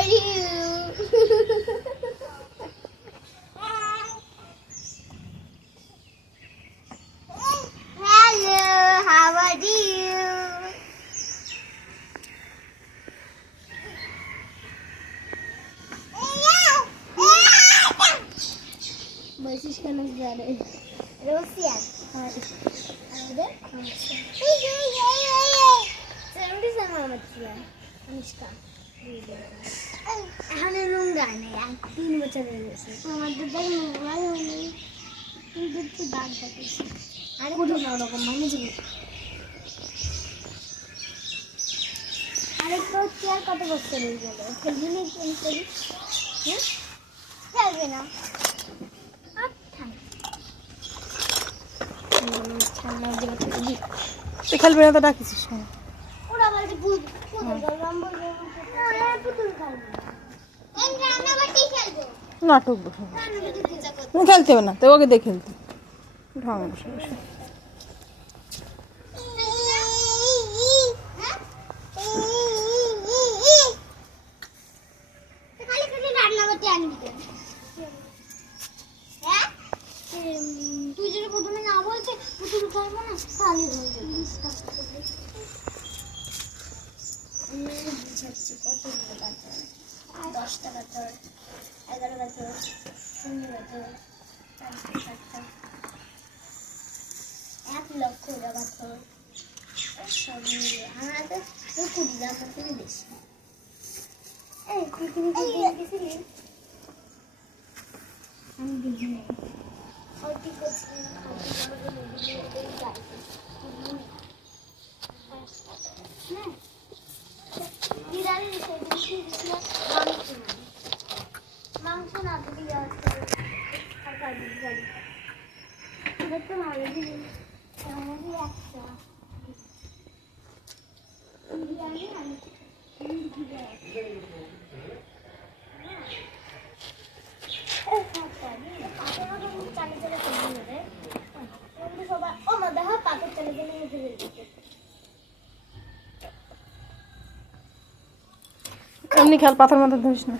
are you? Hello, how are you? বলছিস কেন জানে রোসিয়া আমাদের অনুষ্কা এখন রুম গায় না 3 বছর হয়ে গেছে আমাদের মোবাইল নেই কিন্তু দাগ কাটিয়েছে আরে কোনো রকম মানে যাবে আরে তো চেয়ার কত বছর হয়ে গেল খেলবি না চেঞ্জ করি হ্যাঁ খেলবে না তুই খেলবি না তো ডাকিছিস ওরা বলছে নাটক তুমি খেলতে হবে না তো ওকে দিয়ে খেলতে ঢং তুই যদি প্রথমে না বলছে পুতুল খাইবো না তাহলে বুঝাচ্ছি কতগুলো পাথর 10টা পাথর 11 পাথর 0 পাথর 4 1 লক্ষ পাথর সব মিলিয়ে আমার হাতে 20 লাখ থেকে বেশি এই পৃথিবীতে দেখেছিলি আমি দেখিনি অতি করছি মাংস না দিয়ে তো ভালো দিন এমনি খেল পাথর মাথা ধরিস না